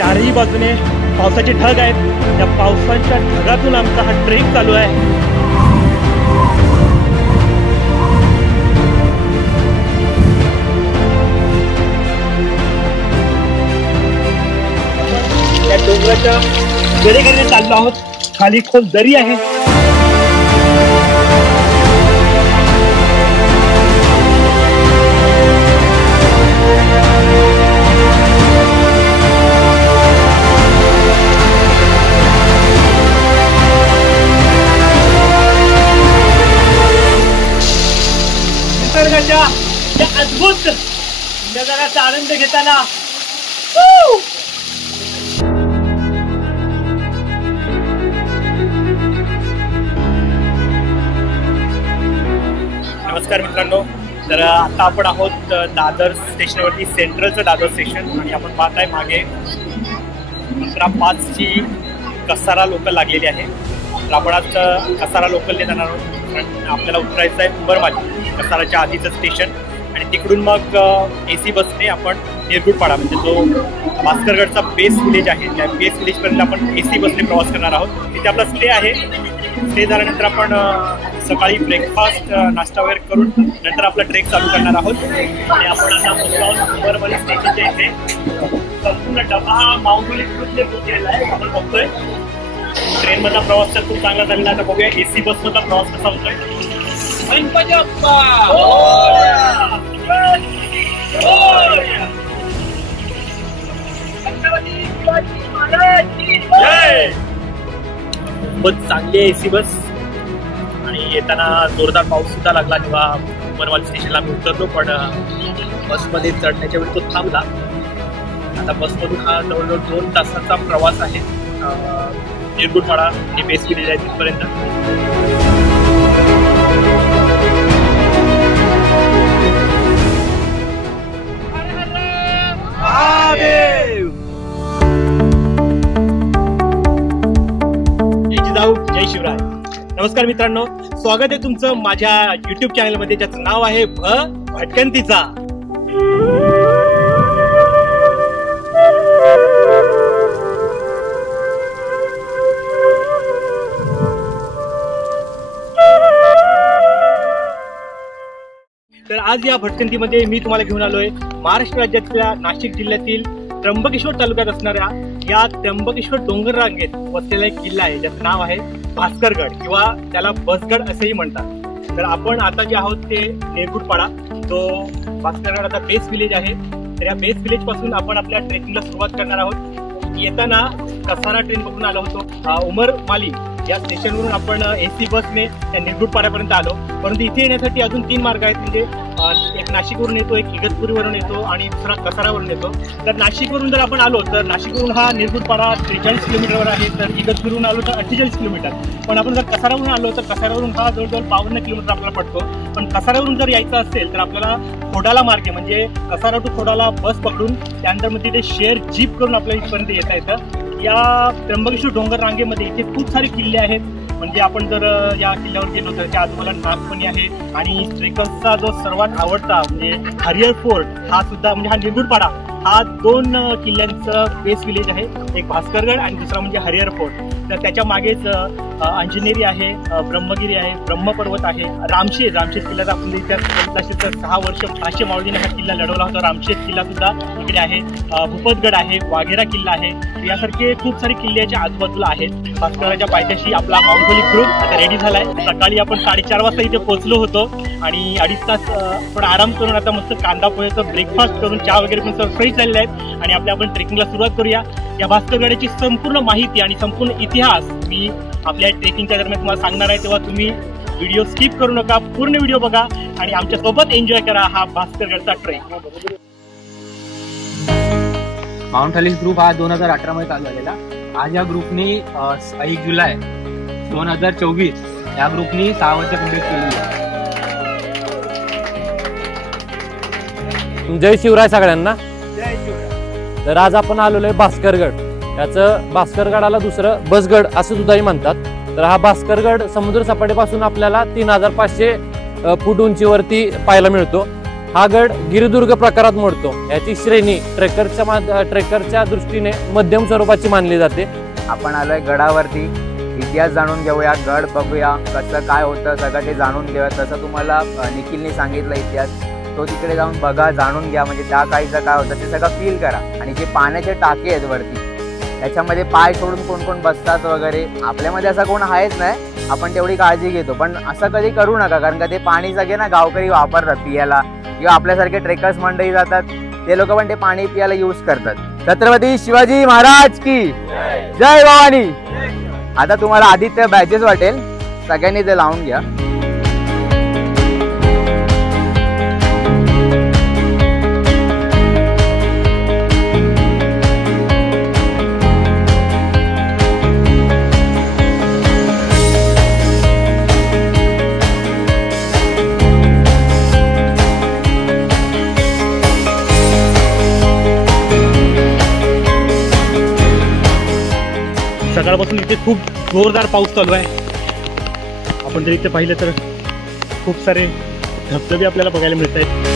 चारही बाजूने पावसाचे ढग आहेत। त्या पावसाच्या ढगातून आमचा हा ट्रेक चालू आहे। या डोंगराच्या कडेकडे चाललो आहोत। खाली खोल दरी आहे। निसर्गाच्या या अद्भुत नजाऱ्याचा आनंद घेताना नमस्कार मित्रांनो, तर आता आपण आहोत दादर स्टेशनवरती, सेंट्रलचं दादर स्टेशन। आणि आपण पाहताय मागे 11:05 ची कसारा लोकल लागलेली आहे। तर आपण आज कसारा लोकलने जाणार आहोत, कारण आपल्याला उतरायचं आहे उंबरमाली, कसाराच्या आधीचं स्टेशन। आणि तिकडून मग AC बसने आपण निरगुडपाडा, म्हणजे जो भास्करगडचा बेस विलेज आहे, त्या बेस विलेजपर्यंत आपण AC बसने प्रवास करणार आहोत। तिथे आपला स्टे आहे। स्टे झाल्यानंतर आपण सकाळी ब्रेकफास्ट नाश्ता वगैरे करून नंतर आपला ट्रेक चालू करणार आहोत। आणि आपण आता पोहोचलो आहोत उंबरमाली स्टेशनच्या इथे। संपूर्ण डबा हा माऊंगोली क्रूजने बुक केलेला आहे। आपण बघतोय ट्रेनमधला प्रवास तर खूप चांगला झालेला। आता बघूया AC बसमधला प्रवास कसा होतोय। खूपच चांगली आहे AC बस। आणि येताना जोरदार पाऊस सुद्धा लागला जेव्हा उंबरमाली स्टेशनला आम्ही उतरलो, पण बसमध्ये चढण्याच्या वेळी तो थांबला। आता बसमधून हा जवळजवळ 2 तासाचा प्रवास आहे निरगुडपाडा हे बेस विलेज आहे तिथपर्यंत। जय शिवराय। नमस्कार मित्रांनो, स्वागत आहे तुमचं माझ्या YouTube चॅनलमध्ये, ज्याचं नाव आहे भटकंतीचा। तर आज या भटकंतीमध्ये मी तुम्हाला घेऊन आलोय महाराष्ट्र राज्यातल्या नाशिक जिल्ह्यातील त्र्यंबकेश्वर तालुक्यात असणाऱ्या या त्र्यंबकेश्वर डोंगर रांगेत वसलेला एक किल्ला आहे, ज्याचं नाव आहे भास्करगड, किंवा त्याला बसगड असेही म्हणतात। तर आपण आता जे आहोत ते निरगुडपाडा, जो भास्करगडाचा बेस विलेज आहे। तर या बेस विलेज पासून आपण आपल्या ट्रेकिंगला सुरुवात करणार आहोत। येताना कसारा ट्रेन पकडून आलो होतो। उंबरमाली या स्टेशनवरून आपण AC बसने त्या निरगुडपाड्यापर्यंत आलो, परंतु इथे येण्यासाठी अजून 3 मार्ग आहेत। म्हणजे एक नाशिकवरून येतो, एक इगतपुरीवरून येतो आणि दुसरा कसारावरून येतो। तर नाशिकवरून जर आपण आलो तर नाशिकवरून हा निरगुडपाडा 43 किलोमीटरवर आहे, तर इगतपुरीवरून आलो तर 48 किलोमीटर। पण आपण जर कसारावरून आलो तर कसारावरून हा जवळजवळ 52 किलोमीटर आपल्याला पडतो। पण कसारावरून जर यायचं असेल तर आपल्याला खोडाला मार्गे, म्हणजे कसारा टू खोडाला बस पकडून त्यानंतर मग तिथे शेअर जीप करून आपल्याला इथपर्यंत येता येतं। या त्र्यंबकेश्वर डोंगर रांगेमध्ये इथे खूप सारे किल्ले आहेत। म्हणजे आपण जर या किल्ल्यावर गेलो तर त्या आजूबाजूला नागपणी आहे, आणि ट्रेकर्सचा जो सर्वात आवडता म्हणजे हरिहर फोर्ट हा सुद्धा, म्हणजे हा निरगुडपाडा हा 2 किल्ल्यांचं बेस विलेज आहे। एक भास्करगड आणि दुसरा म्हणजे हरिहर फोर्ट। तर त्याच्या मागेच अंजनेरी आहे, ब्रह्मगिरी आहे, ब्रह्मपर्वत आहे, रामशेज किल्ल्याचा आपण इतिहास बघितला असेल तर 6 वर्ष 500 मावळीने हा किल्ला लढवला होता। रामशेज किल्ला सुद्धा इकडे आहे, भूपतगड आहे, वाघेरा किल्ला आहे। यासारखे खूप सारे किल्ले याच्या आजूबाजूला आहेत। भास्कराच्या पायथ्याशी आपला माऊंगोली ग्रुप आता रेडी झालाय। सकाळी आपण 4:30 वाजता इथे पोहोचलो होतो आणि 2.5 तास आपण आराम करून आता मस्त कांदा पोह्याचं ब्रेकफास्ट करून चहा वगैरे पण सर्व फ्रेश झालेले आहेत आणि आपण ट्रेकिंगला सुरुवात करूया। या भास्करगडाची संपूर्ण माहिती आणि संपूर्ण इतिहास मी आपल्या ट्रेकिंगच्या दरम्यान तुम्हाला सांगणार आहे, तेव्हा तुम्ही व्हिडिओ स्किप करू नका, पूर्ण व्हिडिओ बघा आणि आमच्या सोबत एन्जॉय करा हा भास्करगडचा ट्रेक। माउंट हॅलिस ग्रुप हा 2018 मध्ये चालू झालेला। आज या ग्रुपने 1 जुलै 2024 या ग्रुपने 6 वर्ष कंप्लीट केली आहे। जय शिवराय सगळ्यांना। जय शिवराय। तर आज आपण आलेलो आहे भास्करगड। याचं भास्करगडाला दुसरं बसगड असं सुद्धाही म्हणतात। तर हा भास्करगड समुद्र सपाटीपासून आपल्याला 3500 फूट उंचीवरती पाहायला मिळतो। हा गड गिरिदुर्ग प्रकारात मोडतो. याची श्रेणी ट्रेकरच्या दृष्टीने मध्यम स्वरूपाची मानली जाते. आपण आलोय गडावरती, इतिहास जाणून घेऊया, गड बघूया कसं काय होतं सगळं ते जाणून घेऊया. तसं तुम्हाला निखिलने सांगितलं इतिहास, तो तिकडे जाऊन बघा, जाणून घ्या, म्हणजे त्या काळीचं काय होतं ते सगळं फील करा. आणि जे पाण्याचे टाके आहेत वरती त्याच्यामध्ये पाय सोडून कोण कोण बसतात वगैरे, आपल्यामध्ये असं कोण आहेच नाही, आपण तेवढी काळजी घेतो. पण असं कधी करू नका, कारण का ते पाणी सगळे ना गावकरी वापरतात पियाला, किंवा आपल्यासारखे ट्रेकर्स मंडळी जातात ते लोक पण ते पाणी पियाला यूज करतात. छत्रपती शिवाजी महाराज की जय भवानी. आता तुम्हाला आदित्य बॅचेस वाटेल, सगळ्यांनी ते लावून घ्या. सकाळपासून इथे खूप जोरदार पाऊस चालू आहे. आपण जर इथे पाहिलं तर खूप सारे धबधबे आपल्याला बघायला मिळत आहेत.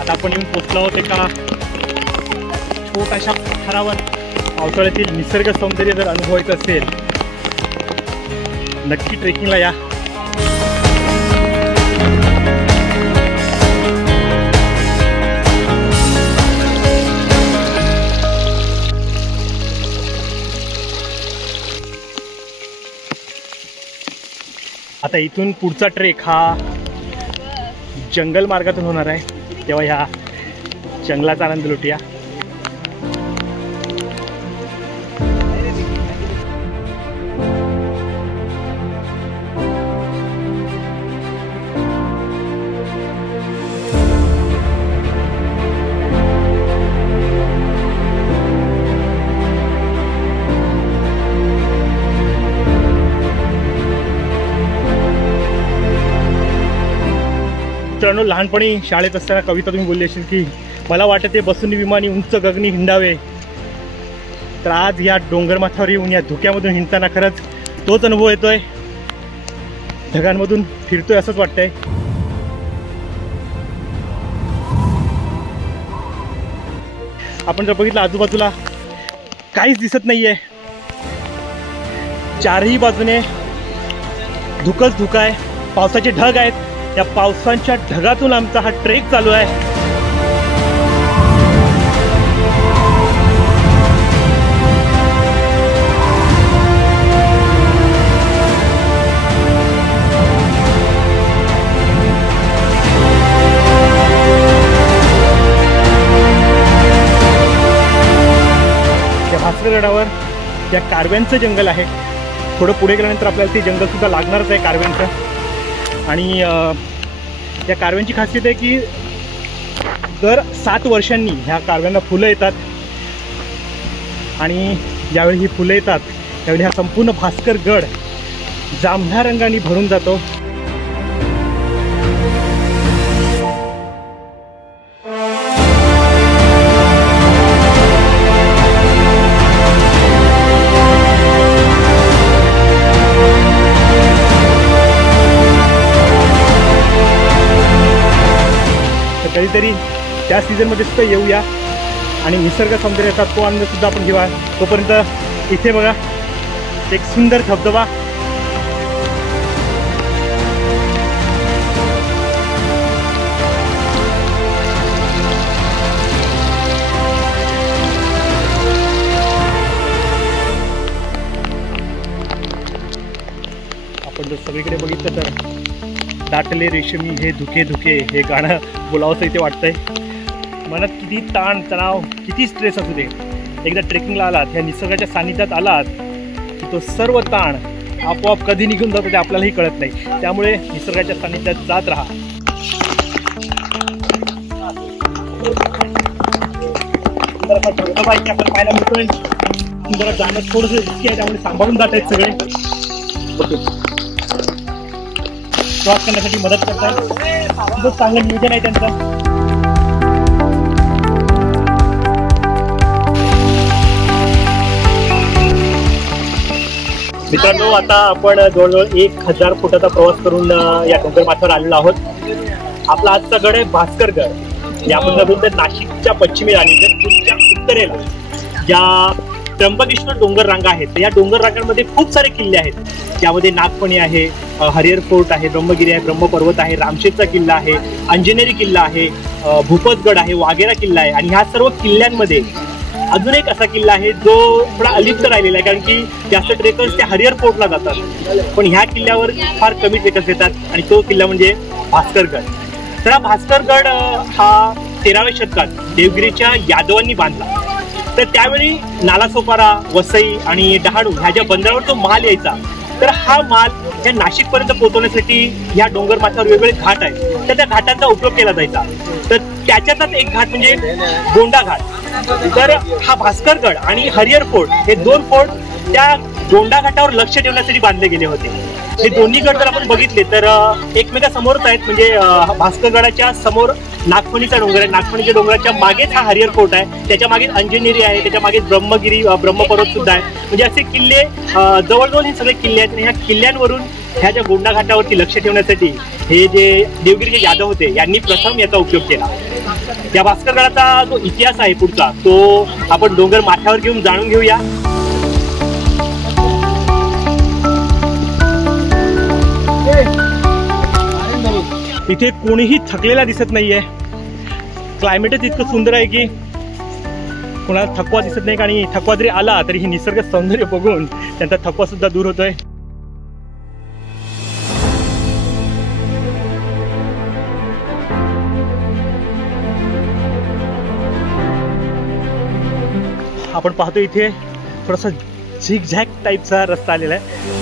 आता आपण येऊन पोचलो आहोत एका छोट्याशा पठारावर. पावसाळ्यातील निसर्ग सौंदर्य जर अनुभवायचं असेल नक्की ट्रेकिंगला या. आता इथून पुढचा ट्रेक हा जंगल मार्गातून होणार आहे, तेव्हा ह्या जंगलाचा आनंद लुटूया. मित्रांनो, लहानपणी शाळेत असताना कविता तुम्ही बोलली असेल की मला वाटते बसून विमानी उंच गगनी हिंडावे. तर आज या डोंगरमाथ्यावर येऊन या धुक्यामधून हिंडताना खरंच तोच अनुभव येतोय. ढगांमधून फिरतोय असंच वाटतंय. आपण जर बघितलं आजूबाजूला काहीच दिसत नाहीये. चारही बाजूने धुकच धुका आहे, पावसाचे ढग आहेत. या पावसाच्या ढगातून आमचा हा ट्रेक चालू आहे. या भास्करगडावर या कारव्यांचं जंगल आहे. थोडं पुढे गेल्यानंतर आपल्याला ते जंगल सुद्धा लागणारच आहे कारव्यांचं. आणि या कारव्यांची खासियत आहे की दर 7 वर्षांनी ह्या कारव्यांना फुलं येतात. आणि ज्यावेळी ही फुलं येतात त्यावेळी हा संपूर्ण भास्करगड जांभळ्या रंगाने भरून जातो. कधीतरी त्या सीझनमध्ये सुद्धा येऊया आणि निसर्ग सौंदर्याचा तो आनंद सुद्धा आपण घेऊया. तोपर्यंत इथे बघा एक सुंदर धबधबा. आपण जर सगळीकडे बघितलं तर दाटले रेशमी हे धुके धुके हे गाणं बोलावंसं इथे वाटतंय. मनात किती ताण तणाव किती स्ट्रेस असू दे, एकदा ट्रेकिंगला आलात, ह्या निसर्गाच्या सानिध्यात आलात की तो सर्व ताण आपोआप कधी निघून जातो ते आपल्यालाही कळत नाही. त्यामुळे निसर्गाच्या सानिध्यात जात राहा. आपल्याला पाहायला मिळतोय. जरा जाणं थोडंसं रिस्की आहे, त्यामुळे सांभाळून जात आहेत सगळे. क्रॉस करण्यासाठी मदत करतात. खूपच चांगलं नियोजन आहे त्यांचं. मित्रांनो, आता आपण जवळजवळ 1000 फुटाचा प्रवास करून या डोंगर माथ्यावर आलेलो आहोत. आपला आजचा गड आहे भास्करगड. यामधून तर नाशिकच्या पश्चिमेला आणि तुमच्या उत्तरेला ज्या त्र्यंबकेश्वर डोंगर रांगा आहेत, तर या डोंगर रांगांमध्ये खूप सारे किल्ले आहेत. त्यामध्ये नागफणी आहे, हरिहर फोर्ट आहे, ब्रह्मगिरी आहे, ब्रह्मपर्वत आहे, रामशेजचा किल्ला आहे, अंजनेरी किल्ला आहे, भूपतगड आहे, वाघेरा किल्ला आहे. आणि ह्या सर्व किल्ल्यांमध्ये अजून एक असा किल्ला आहे जो थोडा अलिप्त राहिलेला आहे, कारण की जास्त ट्रेकर्स ते हरिहर फोर्टला जातात, पण ह्या किल्ल्यावर फार कमी ट्रेकर्स येतात. आणि तो किल्ला म्हणजे भास्करगड. तर हा भास्करगड हा 13व्या शतकात देवगिरीच्या यादवांनी बांधला. तर त्यावेळी नालासोपारा, वसई आणि डहाणू ह्या ज्या बंदरावर तो माल यायचा, तर हा माल या नाशिकपर्यंत पोहोचवण्यासाठी ह्या डोंगर माथ्यावर वेगवेगळे घाट आहेत, तर त्या घाटांचा उपयोग केला जायचा. तर त्याच्यातच एक घाट म्हणजे गोंडा घाट. तर हा भास्करगड आणि हरिहर फोर्ट हे दोन फोर्ट त्या गोंडा घाटावर लक्ष ठेवण्यासाठी बांधले गेले होते. हे दोन्ही गड जर आपण बघितले तर एकमेकांसमोरच आहेत. म्हणजे भास्करगडाच्या समोर नागफणीचा डोंगर आहे, नागफणीच्या डोंगराच्या मागेच हा हरिहर फोर्ट आहे, त्याच्या मागे अंजनेरी आहे, त्याच्या मागे ब्रह्मगिरी ब्रह्मपर्वत सुद्धा आहे. म्हणजे असे किल्ले जवळजवळ हे सगळे किल्ले आहेत. आणि ह्या किल्ल्यांवरून ह्या ज्या गोंडा घाटावरती लक्ष ठेवण्यासाठी हे जे देवगिरीचे यादव होते यांनी प्रथम याचा उपयोग केला. या भास्करगडाचा जो इतिहास आहे पुढचा, तो आपण डोंगर माथ्यावर घेऊन जाणून घेऊया. इथे कोणीही थकलेला दिसत नाहीये. क्लायमेटच इतकं सुंदर आहे की कोणाला थकवा दिसत नाही. आणि थकवा जरी आला तरी हे निसर्ग सौंदर्य बघून त्यांचा थकवा सुद्धा दूर होतोय. आपण पाहतो इथे थोडासा झिगझॅग टाईपचा रस्ता आलेला आहे.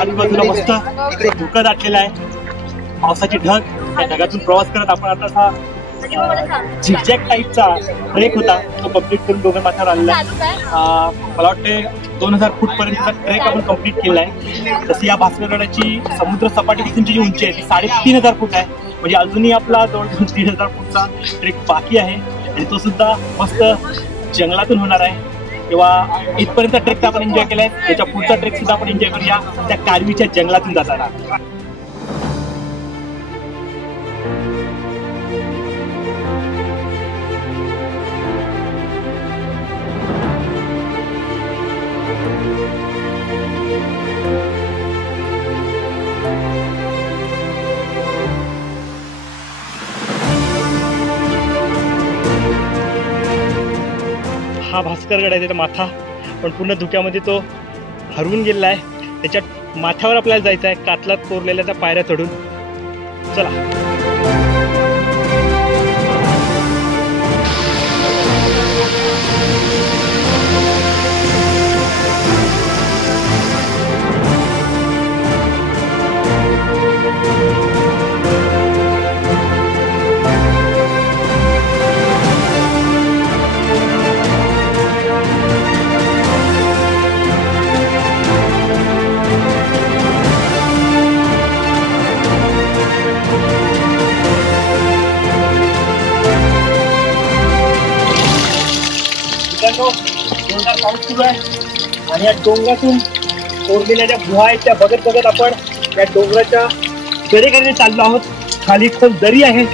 आजूबाजूला मस्त इकडे धुकं दाटलेला आहे, पावसाची ढग. त्या ढगातून प्रवास करत आपण आता असा झिगझॅग टाईपचा ट्रेक होता तो कम्प्लीट करून डोंगर माथ्यावर आलेला आहे. मला वाटते 2000 फूट पर्यंतचा ट्रेक आपण कम्प्लीट केला आहे. तशी या भास्करगडाची समुद्र सपाटीपासूनची जी उंची आहे ती 3500 फूट आहे. म्हणजे अजूनही आपला जवळजवळ 3000 फूटचा ट्रेक बाकी आहे आणि तो सुद्धा मस्त जंगलातून होणार आहे. तेव्हा इथपर्यंत ट्रेक आपण एन्जॉय केलाय, त्याच्या पुढचा ट्रेक सुद्धा आपण एन्जॉय करूया त्या कारवीच्या जंगलातून जाताना. हा भास्करगड आहे, त्याचा माथा पण पूर्ण धुक्यामध्ये तो हरवून गेलेला आहे. त्याच्या माथ्यावर आपल्याला जायचं आहे, कातलात कोरलेल्या त्या पायऱ्या चढून. चला. जोरदार पाऊस सुरू आहे आणि या डोंगरातून कोरलेल्या ज्या गुहा आहेत त्या बघत बघत आपण या डोंगराच्या कडेकडे चाललो आहोत. खाली खूप दरी आहे.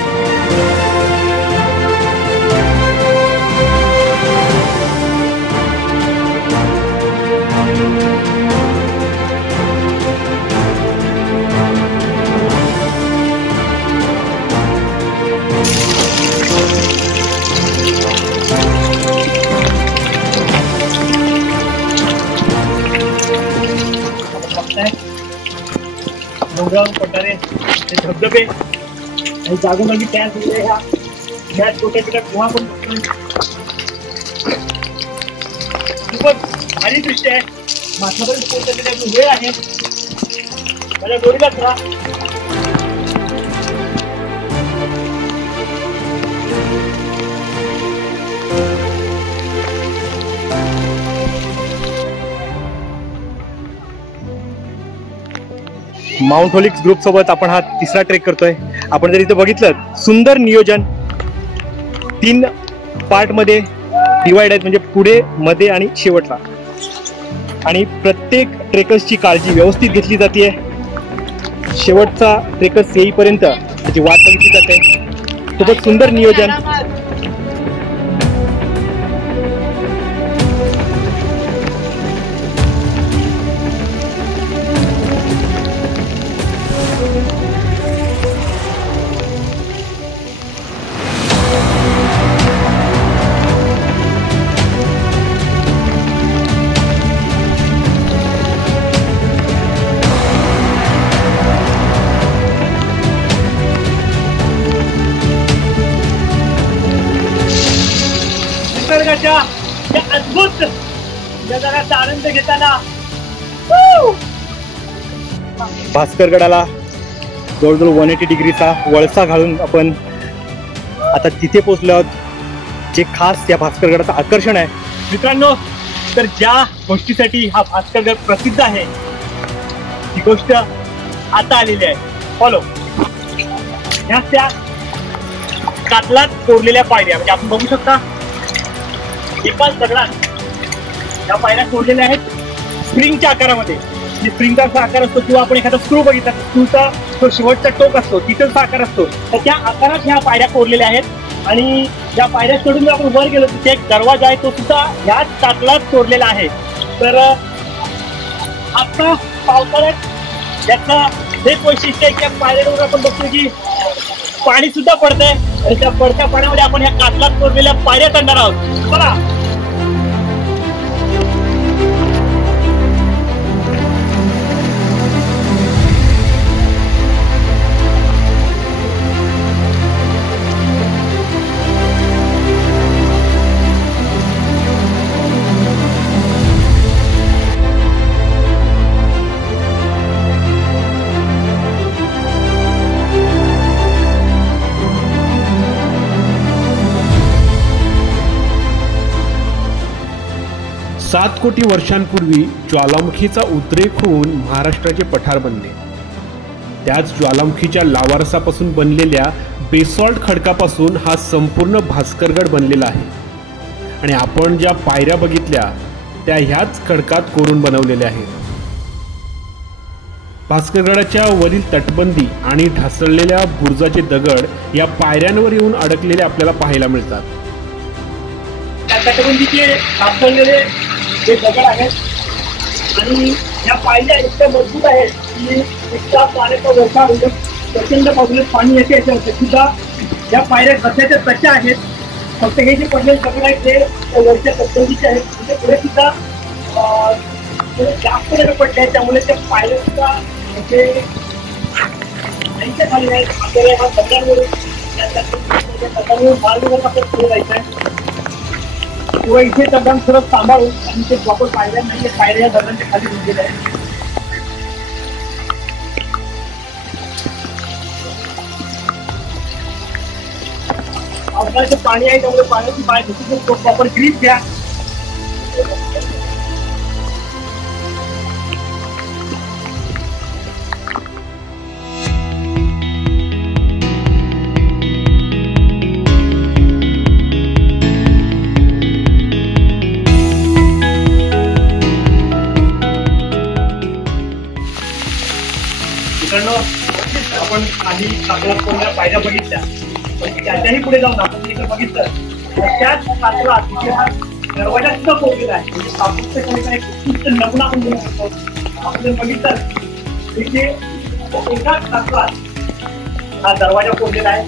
डोंगरावर पडणारे हे धबधबे आणि जागोजागी तयार झालेल्या ह्या छोट्या छोट्या गुहा पण खूपच भारी दृश्य आहे. माझ्यापर्यंत पोहोचलेला वेळ आहे. माझ्या जोडीलाच राहा. माउंट होलिक्स ग्रुप सोबत आपण हा तिसरा ट्रेक करतोय. आपण जर इथं बघितलं, सुंदर नियोजन, 3 पार्ट मध्ये डिवाइड आहेत, म्हणजे पुढे, मध्ये आणि शेवटला. आणि प्रत्येक ट्रेकर्सची काळजी व्यवस्थित घेतली जाते. शेवटचा ट्रेकर्स येईपर्यंत त्याची वाट बघितली जाते. खूपच सुंदर नियोजन. निसर्गाच्या या अद्भुत जगाचा आनंद घेताना भास्करगडाला जवळजवळ 180 डिग्रीचा वळसा घालून आपण आता तिथे पोहोचलो आहोत, जे खास या भास्करगडाचं आकर्षण आहे. मित्रांनो, तर ज्या गोष्टीसाठी हा भास्करगड प्रसिद्ध आहे, ती गोष्ट आता आलेली आहे. फॉलो. ह्या त्या कातलात कोरलेल्या पायऱ्या, म्हणजे आपण बघू शकता एकाच दगडात या पायऱ्या कोरलेल्या आहेत स्प्रिंगच्या आकारामध्ये. जे स्प्रिंगचा आकार असतो, किंवा आपण एखादा स्क्रू बघितला, स्क्रूचा जो शेवटचा टोक असतो तिथंचा आकार असतो, तर त्या आकारात ह्या पायऱ्या कोरलेल्या आहेत. आणि या पायऱ्या सोडून जर आपण वर गेलो, तिथे एक दरवाजा आहे, तो सुद्धा ह्याच कातलात कोरलेला आहे. तर आता पावसाळ्यात याचं एक वैशिष्ट्य आहे की या पायऱ्यावर आपण बघतो की पाणी सुद्धा पडतंय, आणि त्या पडत्या पाण्यामध्ये आपण ह्या कातलात कोरलेल्या पायऱ्या चढणार आहोत. चला. सात कोटी वर्षांपूर्वी ज्वालामुखीचा उद्रेक होऊन महाराष्ट्राचे पठार बनले. त्याच ज्वालामुखीच्या लावारसापासून बनलेल्या बेसॉल्ट खडकापासून हा संपूर्ण भास्करगड बनलेला आहे. आणि आपण ज्या पायऱ्या बघितल्या त्या ह्याच खडकात कोरून बनवलेल्या आहेत. भास्करगडाच्या वरील तटबंदी आणि ढासळलेल्या बुरुजाचे दगड या पायऱ्यांवर येऊन अडकलेले आपल्याला पाहायला मिळतात. त्या तटबंदीचे ढासळलेले जे दगड आहेत आणि या पायऱ्या इतक्या मजबूत आहेत की इतका पाण्याचा वरचा म्हणजे प्रचंड पावसाळ्यात पाणी येते, याच्यावर सुद्धा या पायऱ्या कशाच्या तशा आहेत. फक्त हे जे पडलेले दगड आहेत ते वरच्या तटबंदीचे आहेत. म्हणजे पुढे सुद्धा जास्त दगड पडले आहेत, त्यामुळे त्या पायऱ्या सुद्धा म्हणजे खाली आहेत. आपल्याला ह्या दगडांवरून मार्गावर आपण पुढे जायचं आहे, किंवा इथे दगडांना सरळ सांभाळून, आणि ते प्रॉपर पायऱ्या नाही, पायऱ्या या दगडांच्या खाली रुजलेल्या आहेत. पावसाळ्याचं पाणी आहे, त्यामुळे पाण्याची पाय घेतली प्रॉपर ग्रीप घ्या. आपण खाली कातलात कोरलेल्या पायऱ्या बघितल्या, पण त्याच्याही पुढे जाऊन आपण इकडे बघितलं तर त्याच कातलात तिथे हा दरवाजा सुद्धा कोरलेला आहे. म्हणजे स्थापत्य एक उत्कृष्ट नमुना आपण घेऊ शकतो. आपण जर बघितलं तिथे एकाच कातलात हा दरवाजा कोरलेला आहे,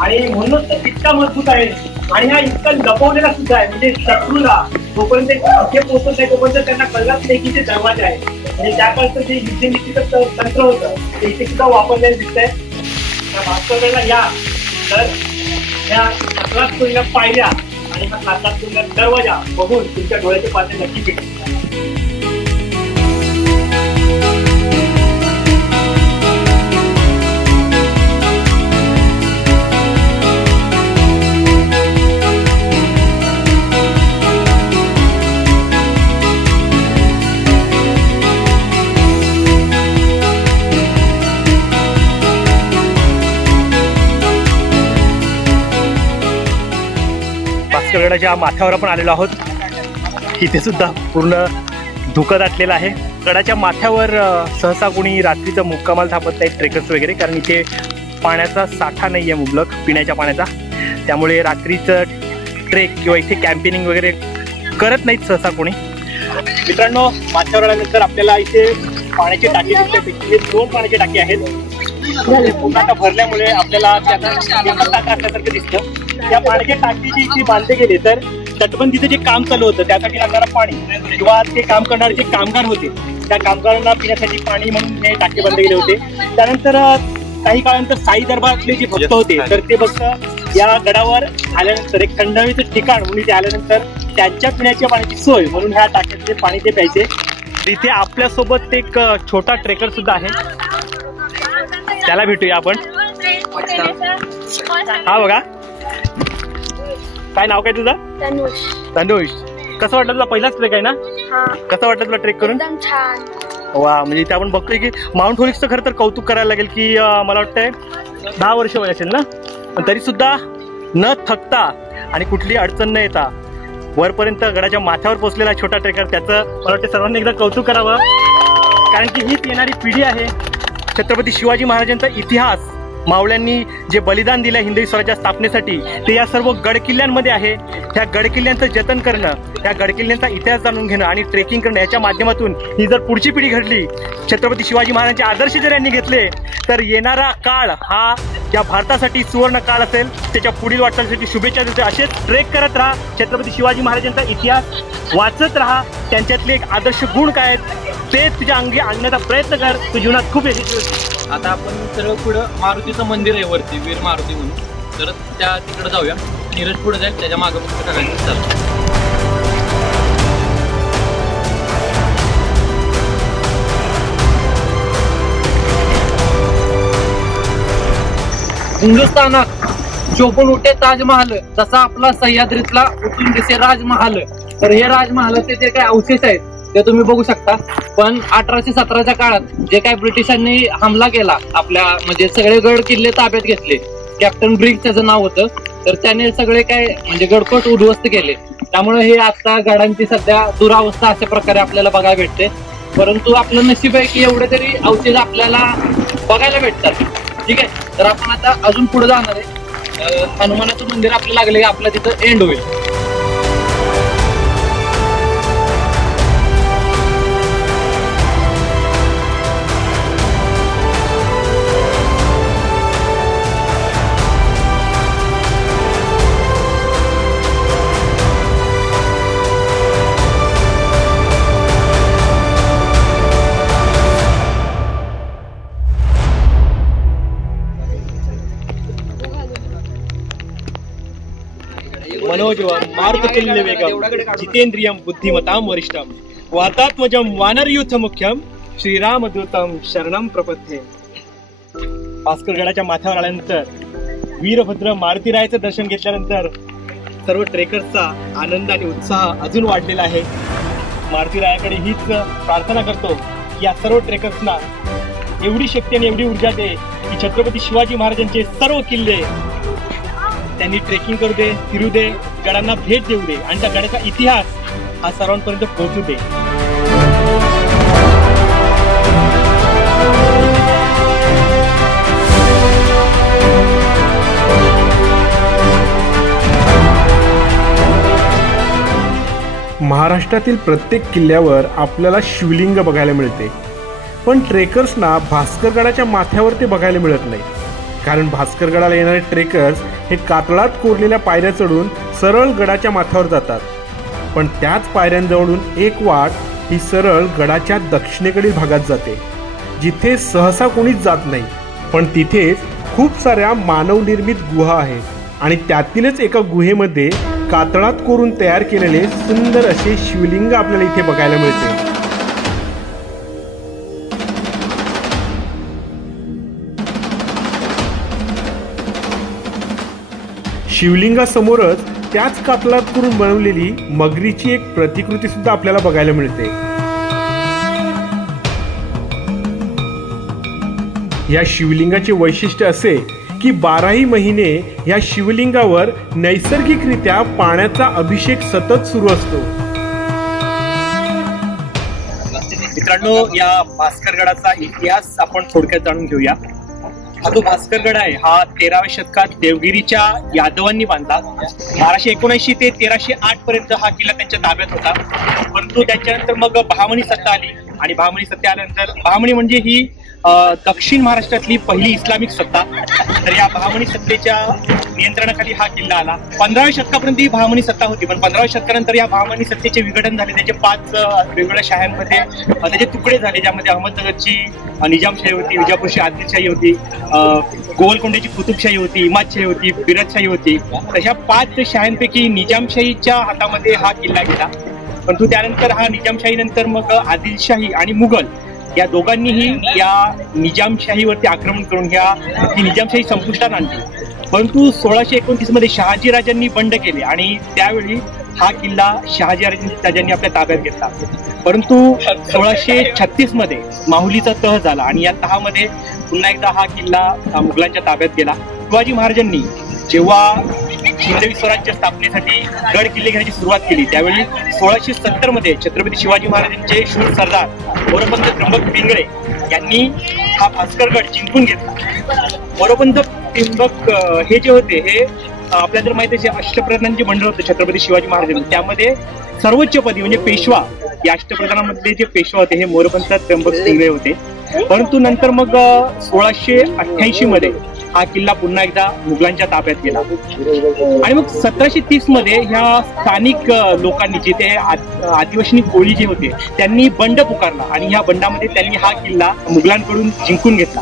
आणि म्हणूनच तो इतका मजबूत आहे. आणि हा इतका लपवलेला सुद्धा आहे, म्हणजे शत्रूला जोपर्यंत इथे पोहोचत नाही तोपर्यंत त्यांना कळलंच नाही की ते दरवाजा आहे. म्हणजे त्या काळचं जे युद्धनीतीचं तंत्र होतं ते इथे सुद्धा वापरलेलं दिसतंय. त्या भास्करगडला या तर ह्या कातलात कोरलेल्या पायऱ्या आणि हा कातलात कोरलेला दरवाजा बघून तुमच्या डोळ्याचे पारणे नक्की भेटतील. भास्करगडाच्या माथ्यावर आपण आलेलो आहोत. इथे सुद्धा पूर्ण धुकं दाटलेलं आहे. गडाच्या माथ्यावर सहसा कोणी रात्रीचं मुक्कामाला थांबत नाही, ट्रेकर्स वगैरे, कारण इथे पाण्याचा साठा नाही आहे मुबलक पिण्याच्या पाण्याचा. त्यामुळे रात्रीचं ट्रेक किंवा इथे कॅम्पेनिंग वगैरे करत नाहीत सहसा कोणी. मित्रांनो, माथ्यावर आल्यानंतर आपल्याला इथे पाण्याची टाकी दिसते. 2 पाण्याची टाकी आहेत. पूर्ण भरल्यामुळे आपल्याला टाका असल्यासारखं दिसतं. त्या पाण्याच्या टाकीची इथे बांधले गेले तर तटबंदीचं जे काम चालू होतं त्यासाठी लागणारं पाणी किंवा ते काम करणारे जे कामगार होते त्या कामगारांना पिण्यासाठी पाणी म्हणून हे टाके बांधले गेले होते. त्यानंतर काही काळानंतर साई दरबारातले जे भक्त होते तर ते भक्त या गडावर आल्यानंतर एक थंडावीचं ठिकाण म्हणून इथे आल्यानंतर त्यांच्या पिण्याच्या पाण्याची सोय म्हणून ह्या टाक्यातले पाणी ते प्यायचे. इथे आपल्यासोबत एक छोटा ट्रेकर सुद्धा आहे, त्याला भेटूया आपण. हा बघा, काय नाव काय तुझं? तनुष. कसं वाटलं तुला? पहिलाच ट्रेक आहे ना? कसं वाटलं तुला ट्रेक करून? छान. वा, म्हणजे इथे आपण बघतोय की माउंट होलिक्सचं खरं तर कौतुक करायला लागेल की मला वाटतंय 10 वर्ष वय असेल ना, पण तरी सुद्धा न थकता आणि कुठली अडचण न येता वरपर्यंत गडाच्या माथ्यावर पोहोचलेला छोटा ट्रेकर, त्याचं मला वाटतं सर्वांनी एकदा कौतुक करावं. कारण की हीच येणारी पिढी आहे. छत्रपती शिवाजी महाराजांचा इतिहास, मावळ्यांनी जे बलिदान दिलं हिंदवी स्वराज्य स्थापनेसाठी, ते या सर्व गडकिल्ल्यांमध्ये आहे. त्या गडकिल्ल्यांचं जतन करणं, त्या गडकिल्ल्यांचा इतिहास जाणून घेणं आणि ट्रेकिंग करणं, याच्या माध्यमातून ही जर पुढची पिढी घडली, छत्रपती शिवाजी महाराजांचे आदर्श जर यांनी घेतले, तर येणारा काळ हा या भारतासाठी सुवर्ण काळ असेल. त्याच्या पुढील वाटचालीसाठी शुभेच्छा देतो. असेच ट्रेक करत राहा, छत्रपती शिवाजी महाराजांचा इतिहास वाचत राहा, त्यांच्यातले एक आदर्श गुण काय आहेत ते तुझ्या अंगी आणण्याचा प्रयत्न कर, तू जीवनात खूप यशस्वी होशील. आता आपण सरळ पुढं मारुतीचं मंदिर आहे वरती, वीर मारुती म्हणून, तर त्या तिकडे जाऊया. नीरज पुढे जाईल, त्याच्या मागं फक्त सगळ्यांनी चालतं. हिंदुस्थानात शोभून उठे ताजमहाल, जसा आपला सह्याद्रीतला उठून दिसे राजमहाल. तर हे राजमहालाचे जे काही अवशेष आहेत ते तुम्ही बघू शकता. पण 1817च्या काळात जे काही ब्रिटिशांनी हमला केला, आपल्या म्हणजे सगळे गड किल्ले ताब्यात घेतले, कॅप्टन ब्रिग्ज त्याचं नाव होतं, तर त्याने सगळे काय म्हणजे गडकोट उद्ध्वस्त केले. त्यामुळे हे आता गडांची सध्या दुरावस्था अशा प्रकारे आपल्याला बघायला भेटते. परंतु आपलं नशीब आहे की एवढे तरी अवशेष आपल्याला बघायला भेटतात. ठीक आहे, तर आपण आता अजून पुढे जाणार आहे. हनुमानाचं मंदिर आपल्याला लागले, आपलं तिथं एंड होईल. मनोजवं मारुततुल्य वेगं जितेंद्रियं बुद्धिमतां वरिष्ठं वातात्मजं वानरयूथ मुख्यं श्रीरामदूतं शरणं प्रपद्ये. भास्करगडाच्या माथ्यावर आल्यानंतर वीरभद्र मारुतीरायाचं दर्शन घेतल्यानंतर सर्व ट्रेकर्सचा आनंद आणि उत्साह अजून वाढलेला आहे. मारुतीरायाकडे हीच प्रार्थना करतो की या सर्व ट्रेकर्सना एवढी शक्ती आणि एवढी ऊर्जा दे की छत्रपती शिवाजी महाराजांचे सर्व किल्ले त्यांनी ट्रेकिंग करू दे, फिरू दे, गडांना भेट देऊ दे आणि त्या गडाचा इतिहास हा सर्वांपर्यंत पोहोचू दे. महाराष्ट्रातील प्रत्येक किल्ल्यावर आपल्याला शिवलिंग बघायला मिळते, पण ट्रेकर्सना भास्करगडाच्या माथ्यावर ते बघायला मिळत नाही. कारण भास्करगडाला येणारे ट्रेकर्स हे कातळात कोरलेल्या पायऱ्या चढून सरळ गडाच्या माथ्यावर जातात. पण त्याच पायऱ्यांजवळून एक वाट ही सरळ गडाच्या दक्षिणेकडील भागात जाते, जिथे सहसा कोणीच जात नाही. पण तिथेच खूप साऱ्या मानवनिर्मित गुहा आहेत आणि त्यातीलच एका गुहेमध्ये कातळात कोरून तयार केलेले सुंदर असे शिवलिंग आपल्याला इथे बघायला मिळते. शिवलिंगासमोरच त्याच कातळात करून बनवलेली मगरीची एक प्रतिकृती सुद्धा आपल्याला बघायला मिळते. या शिवलिंगाचे वैशिष्ट्य असे की 12ही महिने या शिवलिंगावर नैसर्गिकरित्या पाण्याचा अभिषेक सतत सुरू असतो. मित्रांनो, या भास्करगडाचा इतिहास आपण थोडक्यात जाणून घेऊया. हा जो भास्करगड आहे हा 13व्या शतकात देवगिरीच्या यादवांनी बांधला. 1279 ते 1308 पर्यंत हा किल्ला त्यांच्या ताब्यात होता. परंतु त्याच्यानंतर मग बहामनी सत्ता आली आणि बहामनी सत्ता आल्यानंतर बहामनी म्हणजे ही दक्षिण महाराष्ट्रातली पहिली इस्लामिक सत्ता. तर या बहामनी सत्तेच्या नियंत्रणाखाली हा किल्ला आला. 15व्या शतकापर्यंत ही बहामनी सत्ता होती, पण 15व्या शतकानंतर या बहामनी सत्तेचे विघटन झाले. त्याचे 5 वेगवेगळ्या शाह्यांमध्ये त्याचे तुकडे झाले, ज्यामध्ये अहमदनगरची निजामशाही होती, विजापूरची आदिलशाही होती, गोवलकोंड्याची कुतुबशाही होती, इमादशाही होती, बिरदशाही होती. तशा 5 शाह्यांपैकी निजामशाहीच्या हातामध्ये हा किल्ला गेला. परंतु त्यानंतर हा निजामशाही नंतर मग आदिलशाही आणि मुघल या दोघांनीही या निजामशाहीवरती आक्रमण करून ही निजामशाही संपुष्टात आणली. परंतु 1629 मध्ये शहाजी राजांनी बंड केले आणि त्यावेळी हा किल्ला शहाजी राजांनी आपल्या ताब्यात घेतला. परंतु 1636 मध्ये माहुलीचा तह झाला आणि या तहामध्ये पुन्हा एकदा हा किल्ला मुघलांच्या ताब्यात गेला. शिवाजी महाराजांनी जेव्हा हिंदवी स्वराज्य स्थापनेसाठी गड किल्ले घेण्याची सुरुवात केली त्यावेळी 1670 मध्ये छत्रपती शिवाजी महाराजांचे शूर सरदार मोरोपंत त्र्यंबक पिंगळे यांनी हा भास्करगड जिंकून घेतला. मोरोपंत त्र्यंबक हे जे होते हे आपल्याला जर माहिती आहे अष्टप्रधानांचे मंडळ होते छत्रपती शिवाजी महाराजांचे, त्यामध्ये सर्वोच्च पदी म्हणजे पेशवा या अष्टप्रधानांमधले जे पेशवा होते हे मोरोपंत त्र्यंबक पिंगळे होते. परंतु नंतर मग 1688 मध्ये हा किल्ला पुन्हा एकदा मुघलांच्या ताब्यात गेला आणि मग 1730 मध्ये ह्या स्थानिक लोकांनी जे ते आदिवासी कोळी जे होते त्यांनी बंड पुकारला आणि ह्या बंडामध्ये त्यांनी हा किल्ला मुघलांकडून जिंकून घेतला.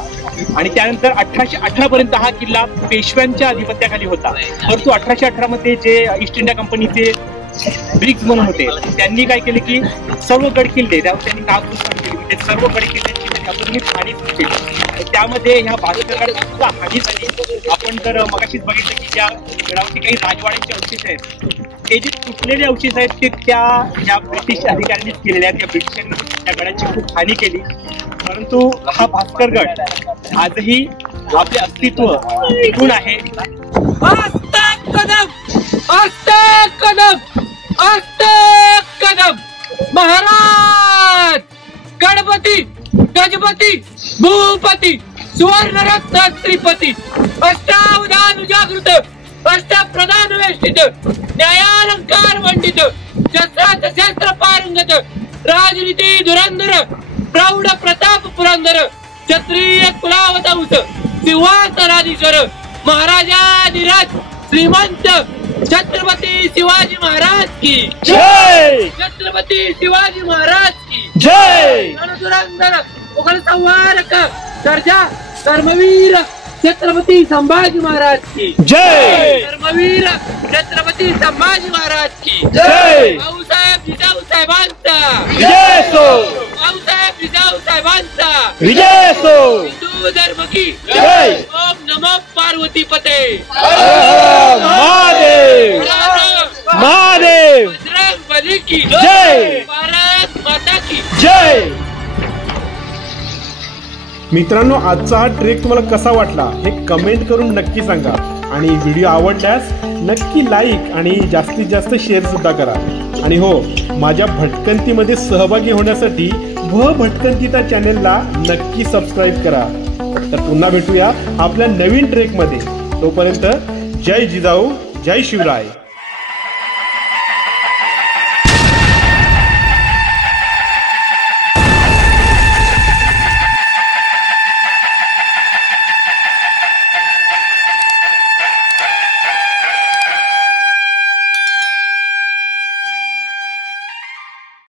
आणि त्यानंतर 1818 पर्यंत हा किल्ला पेशव्यांच्या अधिपत्याखाली होता. परंतु 1818 मध्ये जे ईस्ट इंडिया कंपनीचे ब्रिग्स म्हणून होते त्यांनी काय केले की सर्व गड किल्ले त्यावर त्यांनी नागपूर केली, ते सर्व गड किल्ल्यांची त्यांनी हानी केली. त्यामध्ये ह्या भास्करगडाला सुद्धा हानी झाली. आपण जर मगाशीच बघितलं की ज्या गडावरती काही राजवाड्यांचे अवशेष आहेत ते जे तुटलेले अवशेष आहेत ते ज्या ब्रिटिश अधिकाऱ्यांनीच केलेले आहेत. त्या ब्रिटिशांनी त्या गडाची खूप हानी केली. परंतु हा भास्करगड आजही आपले अस्तित्व टिकून आहे. महाराज गणपती गजपती भूपती सुवर्णरत्न श्रीपती अष्टावधान उजागृत अष्टप्रधान वेष्टित न्यायालंकार मंडित शस्त्रात शस्त्र पारंगत राजनीती धुरंधर प्रौढ प्रताप पुरंदर क्षत्रिय कुलावतांस सिंहासनाधीश्वर महाराजाधिराज श्रीमंत छत्रपती शिवाजी महाराज की जय. छत्रपती शिवाजी महाराज की जय. रणधुरंधर मुघल संहारक सर्जा धर्मवीर छत्रपती संभाजी महाराज की जय. धर्मवीर छत्रपती संभाजी महाराज की जय. भाऊसाहेब जिजाऊ साहेबांचा विजय असो. भाऊसाहेब जिजाऊ साहेबांचा विजय असो. हिंदू धर्म की जय. ओम नमो पार्वती पते महादेव महादेव. बजरंग बली की जय. भारत माता की जय. मित्रांनो, आजचा हा ट्रेक तुम्हाला कसा वाटला हे कमेंट करून नक्की सांगा आणि व्हिडिओ आवडल्यास नक्की लाईक आणि जास्तीत जास्त शेअर सुद्धा करा. आणि हो, माझ्या भटकंतीमध्ये सहभागी होण्यासाठी भटकंतीचा चॅनेलला नक्की सबस्क्राईब करा. तर पुन्हा भेटूया आपल्या नवीन ट्रेकमध्ये. तोपर्यंत जय जिजाऊ जय शिवराय.